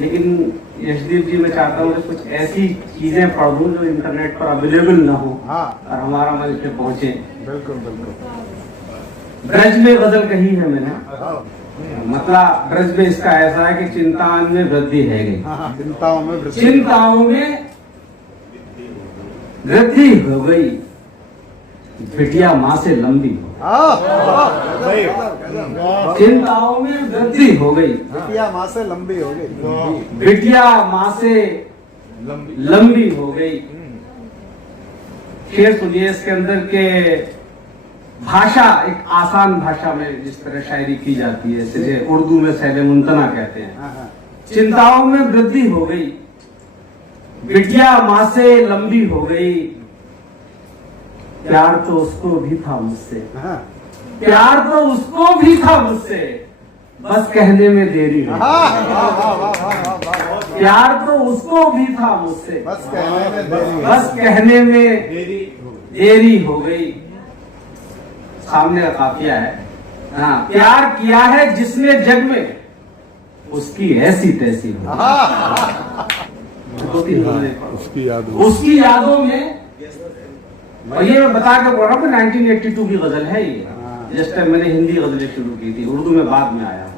लेकिन यशदीप जी, मैं चाहता हूँ कि कुछ ऐसी चीजें पढ़ूं जो इंटरनेट पर अवेलेबल ना हो और हमारा मन इस पे पहुंचे। बिल्कुल बिल्कुल। ब्रज में गजल कही है मैंने, मतलब ब्रज में इसका ऐसा है कि चिंताओं में वृद्धि है गई, चिंताओं में वृद्धि हो गई, बिटिया माँ से लंबी हो, चिंताओं में वृद्धि हो गई, बिटिया माँ से लंबी हो गई, बिटिया माँ से लंबी हो गई। शेर सुनिए इसके अंदर के भाषा, एक आसान भाषा में जिस तरह शायरी की जाती है, जिसे उर्दू में सैले मुंतना कहते हैं। चिंताओं में वृद्धि हो गई, बिटिया माँ से लंबी हो गई, प्यार तो उसको भी था मुझसे, प्यार तो उसको भी था मुझसे, बस कहने में देरी हो गई, प्यार तो उसको भी था मुझसे, बस कहने में देरी हो गई। सामने का काफिया है। हाँ, प्यार किया है जिसने जग में, उसकी ऐसी तैसी हो, उसकी यादों में। और ये मैं बता के बोल रहा हूँ 1982 की गजल है ये, जिस टाइम मैंने हिंदी गजलें शुरू की थी, उर्दू में बाद में आया हूँ।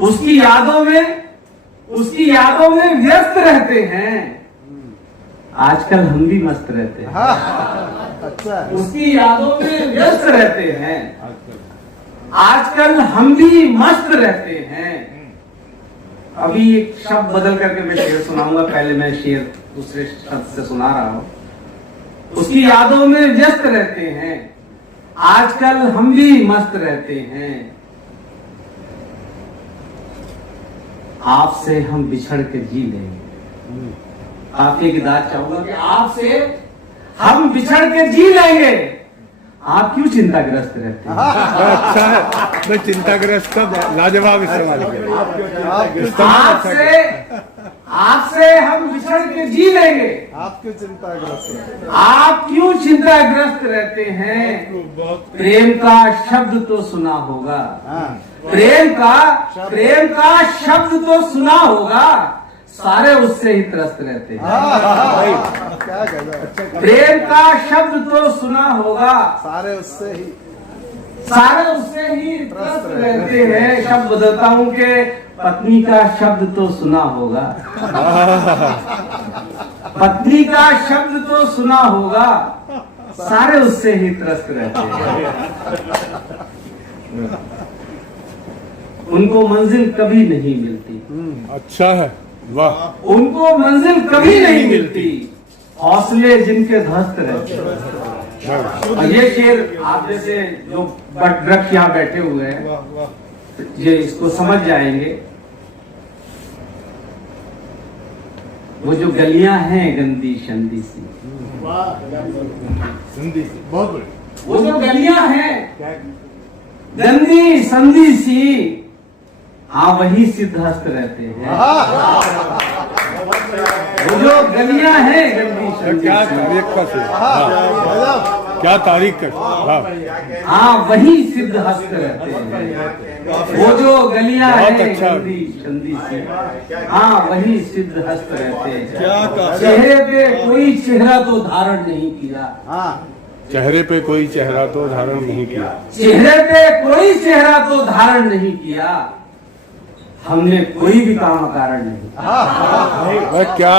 उसकी यादों में व्यस्त रहते हैं, आजकल हम भी मस्त रहते हैं। अच्छा। उसकी यादों में व्यस्त रहते हैं, आजकल हम भी मस्त रहते हैं। अभी एक शब्द बदल करके मैं शेर सुनाऊंगा, पहले मैं शेर दूसरे शब्द से सुना रहा हूं। उसकी यादों में व्यस्त रहते हैं, आजकल हम भी मस्त रहते हैं, आपसे हम बिछड़ के जी लेंगे। काफी की दाद चाहूंगा कि आपसे हम बिछड़ के जी लेंगे, आप क्यों चिंताग्रस्त रहते हैं? अच्छा है, मैं चिंताग्रस्त का लाजवाब इस्तेमाल किया। आपसे हम बिछड़ के जी लेंगे, आप क्यों चिंताग्रस्त, आप क्यों चिंताग्रस्त रहते हैं? प्रेम का शब्द तो सुना होगा, प्रेम का शब्द तो सुना होगा, सारे उससे ही त्रस्त रहते हैं। प्रेम का शब्द तो सुना होगा, सारे उससे ही त्रस्त रहते हैं। शब्द बदलता हूँ कि पत्नी का शब्द तो सुना होगा, पत्नी का शब्द तो सुना होगा, सारे उससे ही त्रस्त रहते हैं। उनको मंजिल कभी नहीं मिलती। अच्छा है, वाह। उनको मंजिल कभी नहीं मिलती, हौसले जिनके ध्वस्त रहते हैं। और ये शेर आप जैसे जो वृक्ष यहाँ बैठे हुए हैं, ये इसको समझ जाएंगे। वो जो गलियां हैं गंदी शंदी सी, बहुत बड़ी, वो जो गलियां हैं गंदी संदी सी, हाँ वही सिद्धहस्त रहते हैं। वो जो गलियां हैं गंदी शंदी क्या सी, तारीख का शेर, क्या तारीख का, हाँ वही सिद्धहस्त रहते हैं। वो जो गलियां हैं गंदी शंदी सी, हाँ वही सिद्धहस्त रहते हैं। चेहरे पे कोई चेहरा तो धारण नहीं किया, चेहरे पे कोई चेहरा तो धारण नहीं किया, चेहरे पे कोई चेहरा तो धारण नहीं किया, हमने कोई भी काम अकारण नहीं। क्या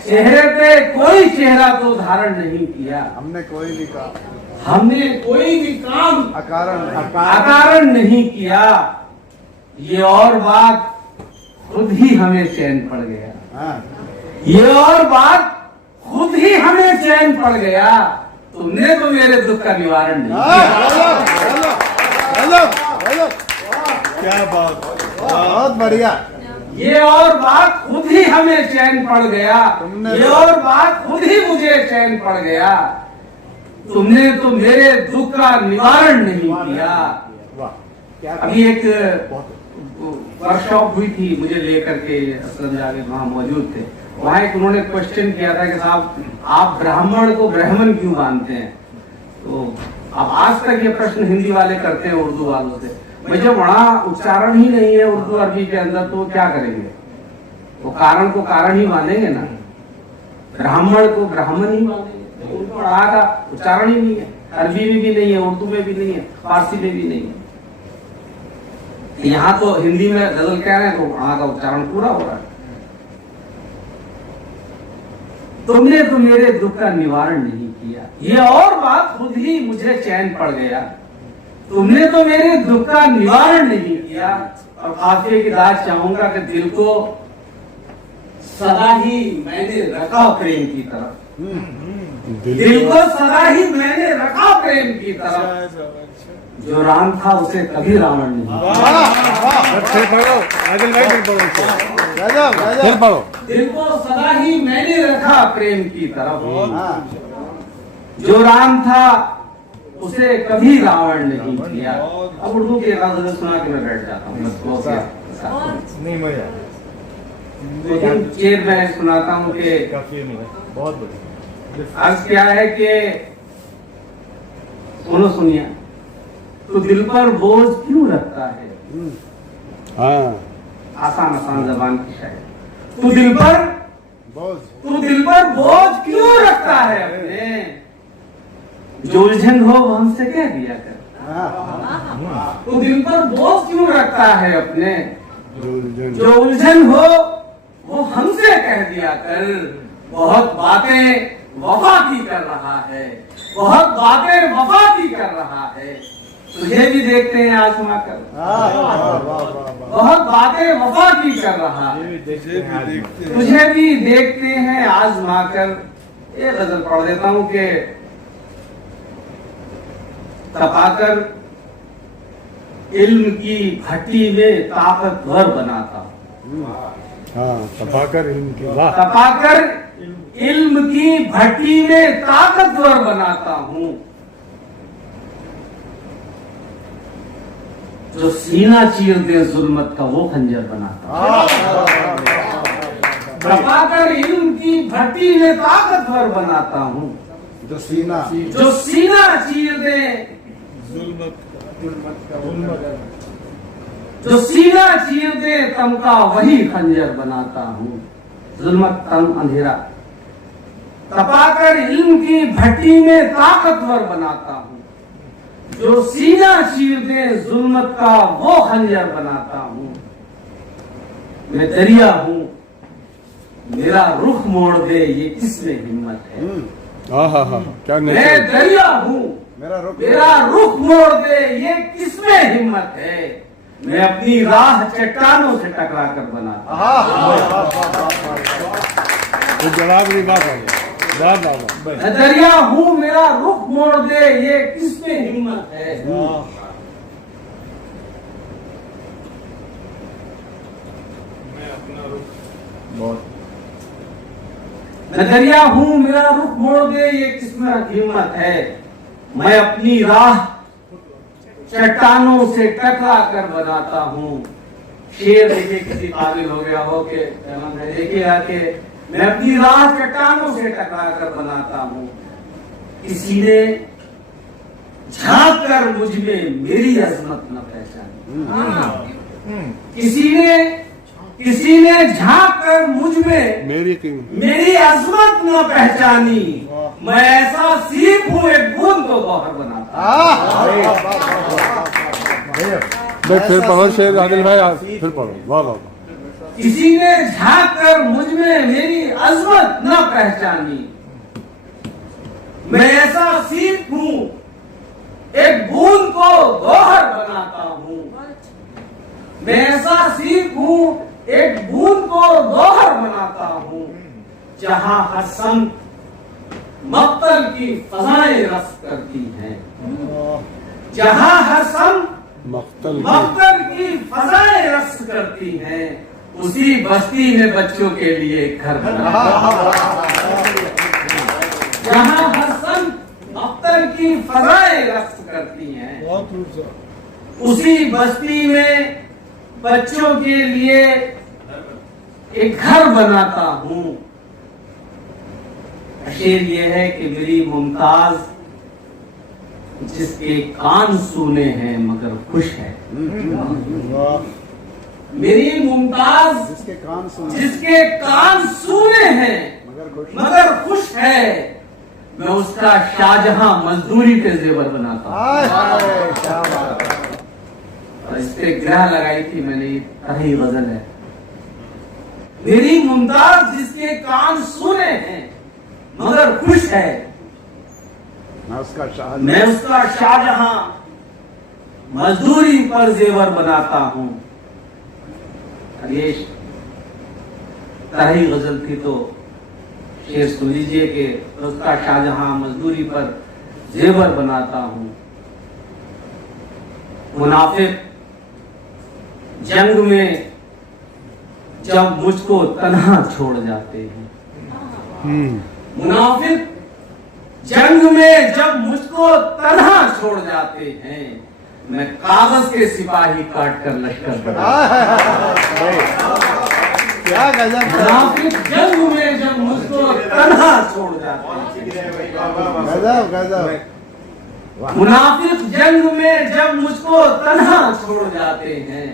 चेहरे पे कोई चेहरा तो धारण नहीं किया, हमने कोई भी काम, हमने कोई भी काम अकारण नहीं किया। ये और बात खुद ही हमें चैन पड़ गया, ये और बात खुद ही हमें चैन पड़ गया, तुमने तो मेरे दुख का निवारण नहीं किया। क्या बात, बहुत बढ़िया। ये और बात खुद ही हमें चैन पड़ गया, ये और बात खुद ही मुझे चैन पड़ गया, तुमने तो मेरे दुख का निवारण नहीं किया। अभी एक वर्कशॉप हुई थी मुझे लेकर के, असलम जावेद वहाँ मौजूद थे। वहाँ एक उन्होंने क्वेश्चन किया था कि साहब आप ब्राह्मण को ब्राह्मण क्यों मानते हैं? तो अब आज तक ये प्रश्न हिंदी वाले करते हैं उर्दू वालों से। भाई जब वहाँ उच्चारण ही नहीं है उर्दू अरबी के अंदर तो क्या करेंगे? वो कारण को कारण ही मानेंगे ना, ब्राह्मण को ब्राह्मण ही मानेंगे। उनको वहाँ का उच्चारण ही नहीं है, अरबी में भी नहीं है, उर्दू में भी नहीं है, फारसी में भी नहीं है। यहाँ तो हिंदी में गजल कह रहे हैं तो वहाँ का उच्चारण पूरा हो रहा है। तुमने तो मेरे दुख का निवारण नहीं किया, ये और बात खुद ही मुझे चैन पड़ गया। तुमने तो मेरे दुख का निवारण नहीं किया। और काफिये की दाद चाहूंगा कि दिल को सदा ही मैंने रखा प्रेम की तरफ, दिल को सदा ही मैंने रखा प्रेम की तरफ। जो राम था उसे कभी रावण नहीं। फिर पढ़ो आदिल भाई, फिर पढ़ो, फिर पढ़ो। दिल को सदा ही मैंने रखा प्रेम की तरफ, जो राम था उसे कभी रावण नहीं किया। अब उर्दू की एक गजल सुना के मैं बैठ जाता हूँ। नहीं मजा, लेकिन शेर मैं सुनाता हूँ कि काफी नहीं, बहुत बढ़िया। आज क्या है कि सुनो सुनिए, तो दिल पर बोझ क्यों रखता है? हाँ, आसान आसान जबान की शायद। तू दिल पर बोझ क्यों रखता है अपने? जो उलझन हो वो हमसे कह दिया कर। तू दिल पर बोझ क्यों रखता है अपने? जो उलझन हो वो हमसे कह दिया कर। बहुत बातें वफा की कर रहा है, बहुत बातें वफा की कर रहा है। तुझे भी देखते हैं आजमा कर, बहुत बातें वफा की कर रहा है। तुझे भी देखते हैं आजमा कर। ये गजल पढ़ देता हूँ कि तपाकर इल्म की भट्टी में ताकतवर बनाता हूँ। हाँ, तपाकर इल्म की, वाह। तपाकर इल्म की भट्टी में ताकतवर बनाता हूँ। जो सीना चीर दे जुल्मत का वो खंजर बनाता हूँ। तपाकर इल्म की भट्टी में ताकतवर बनाता हूँ। जो सीना चीर दे जो सीना चीर दे तम का वही खंजर बनाता हूँ। जुल्मत तम अंधेरा, तपाकर इल्म की भट्टी में ताकतवर बनाता हूँ। जो सीना चीर दे जुल्मत का वो खंजर बनाता हूँ। मैं दरिया हूँ, मेरा रुख मोड़ दे ये किसमें हिम्मत है? क्या मैं दरिया हूँ, मेरा रुख मोड़ दे ये किसमें हिम्मत है? मैं अपनी राह चट्टानों से टकरा कर बनाता। जवाब नहीं, बात मैं दरिया हूँ, मेरा रुख मोड़ दे ये किसमें हिम्मत है? मैं दरिया हूँ, मेरा रुख मोड़ दे ये किसमें हिम्मत है? मैं अपनी राह चट्टानों से टकरा कर बनाता हूँ। शेर देखिए किसी काबिल हो गया हो के देखिएगा कि मैं अपनी राह चट्टानों से टकरा कर बनाता हूँ। किसी ने झांक कर मुझ में मेरी अजमत न पहचानी। किसी ने झांक कर मुझ में मेरी अजमत न पहचानी। मैं ऐसा सीप हूँ एक बूंद को गौहर बनाता। फिर पढ़ो शेर आदिल भाई, फिर पढ़ो, वाह वाह। किसी ने झांक कर मुझ में मेरी अजमत न पहचानी। मैं ऐसा सीप हूँ एक बूंद को गौहर बनाता हूँ। मैं ऐसा सीप हूँ एक बूंद को गौहर बनाता हूँ। जहाँ हर संत मक्तल की फजाएं रस करती हैं, जहाँ हर संत मक्तल की फजाएं रस करती हैं, उसी बस्ती में बच्चों के लिए घर बना। जहाँ हर संत मक्तल की फजाएं रस करती हैं, उसी बस्ती में बच्चों के लिए एक घर बनाता हूँ। शेर ये है कि मेरी मुमताज जिसके कान सूने हैं मगर खुश है। वाह, मेरी मुमताज जिसके कान सुने जिसके कान सूने हैं मगर खुश है, मैं उसका शाहजहां मजदूरी के जेवर बनाता हूं। हाय हाय, क्या बात है। और इस पे ग्रह लगाई थी मैंने, ये तरही गजल है। मेरी मुमताज जिसके कान सुने हैं मगर खुश है, मैं उसका शाह मैं उसका शाहजहां मजदूरी पर जेवर बनाता हूं। अब ये तरही गजल थी तो शेर सुन लीजिए कि उसका शाहजहां मजदूरी पर जेवर बनाता हूं। मुनाफिक जंग में जब मुझको तन्हा छोड़ जाते हैं, मुनाफिक जंग में जब मुझको तन्हा छोड़ जाते हैं, मैं कागज के सिपाही काट कर लश्कर बनाता क्या गजब। मुनाफिक जंग में जब मुझको तन्हा छोड़ जाते हैं, गजब गजब। मुनाफिक जंग में जब मुझको तन्हा छोड़ जाते हैं,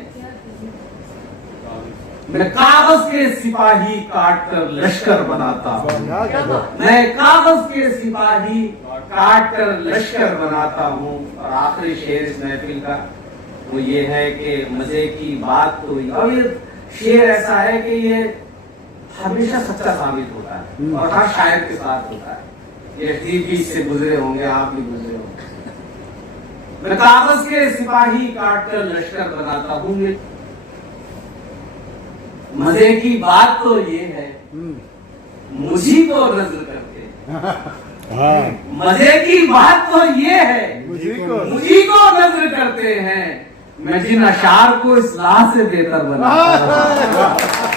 मैं कागज के सिपाही काट कर लश्कर बनाता हूँ। क्या गजब। मैं कागज के सिपाही काट कर लश्कर बनाता हूँ। और आखिरी शेर इस महफिल का वो ये है कि मजे की बात तो अब ये शेर ऐसा है कि ये हमेशा सच्चा साबित होता है और हर शायर के साथ होता है। ये भी इससे गुजरे होंगे, आप भी गुजरे होंगे। मैं कागज के सिपाही काट कर लश्कर बनाता हूँ। ये मजे की बात तो ये है मुझी को नजर करते। हाँ, मजे की बात तो ये है मुझी को नजर करते हैं, मैं जिन अशार को इस्लाह से बेहतर बनाता हूं।